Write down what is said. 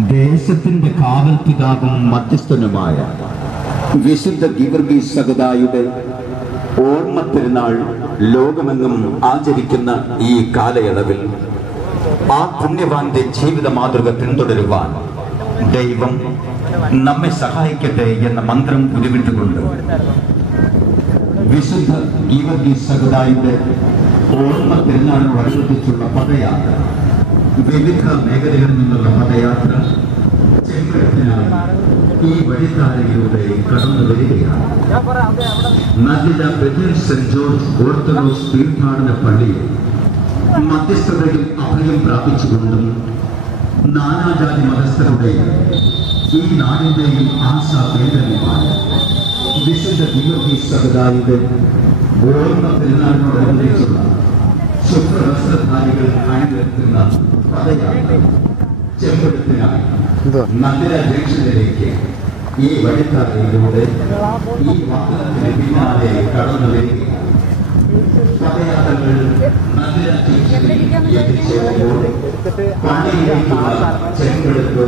ദേശത്തിന്റെ കാവൽ പിതാവും മധ്യസ്ഥനുമായ വിശുദ്ധ ഗീവർഗീസ് സഹദായുടെ ഓർമ്മ തിരുനാൾ ലോകമെങ്ങും ആചരിക്കുന്ന ഈ കാലയളവിൽ ആ പുണ്യവാന്റെ ജീവിത മാതൃക പിന്തുടരുവാൻ ദൈവം നമ്മെ സഹായിക്കട്ടെ എന്ന മന്ത്രം ഉരുവിട്ടുകൊണ്ട് വിശുദ്ധ ഗീവർഗീസ് സഹദായുടെ ഓർമ്മ തിരുനാളിനോടനുബന്ധിച്ചുള്ള പദയാത്ര, വിവിധ മേഖലകളിൽ നിന്നുള്ള പദയാത്ര ചെങ്കടത്തിനായി ഈ വഴിത്താരയിലൂടെ കടന്നു വരികയാണ്. Nallila Bethell saint George orthodox തീർത്ഥാടന പള്ളിയിൽ മധ്യസ്ഥതയിൽ അഭയം പ്രാപിച്ചുകൊണ്ടും നാനാജാതി മതസ്ഥരുടെയും ഈ നാടിന്റെയും ആശാ കേന്ദ്രവുമായ വിശുദ്ധ ഗീവർഗീസ് സഹദായുടെ ഓർമ്മ പെരുന്നാളിനോടനുബന്ധിച്ചുള്ള ശുഭ്രവസ്ത്രധാരികൾ അണിനിരത്തുന്ന പദയാത്ര ചെമ്പടത്തിനായി നല്ലില ജംഗ്ഷനിലേക്ക് ഈ വഴിത്താരയിലൂടെ ഈ വാഹനത്തിന് പിന്നാലെ കടന്നു വരികയാണ്. പദയാത്രകൾ നല്ലില ജംഗ്ഷനിൽ എത്തിച്ചേരുമ്പോൾ പള്ളിയിലേക്കുള്ള ചെമ്പെടുപ്പ്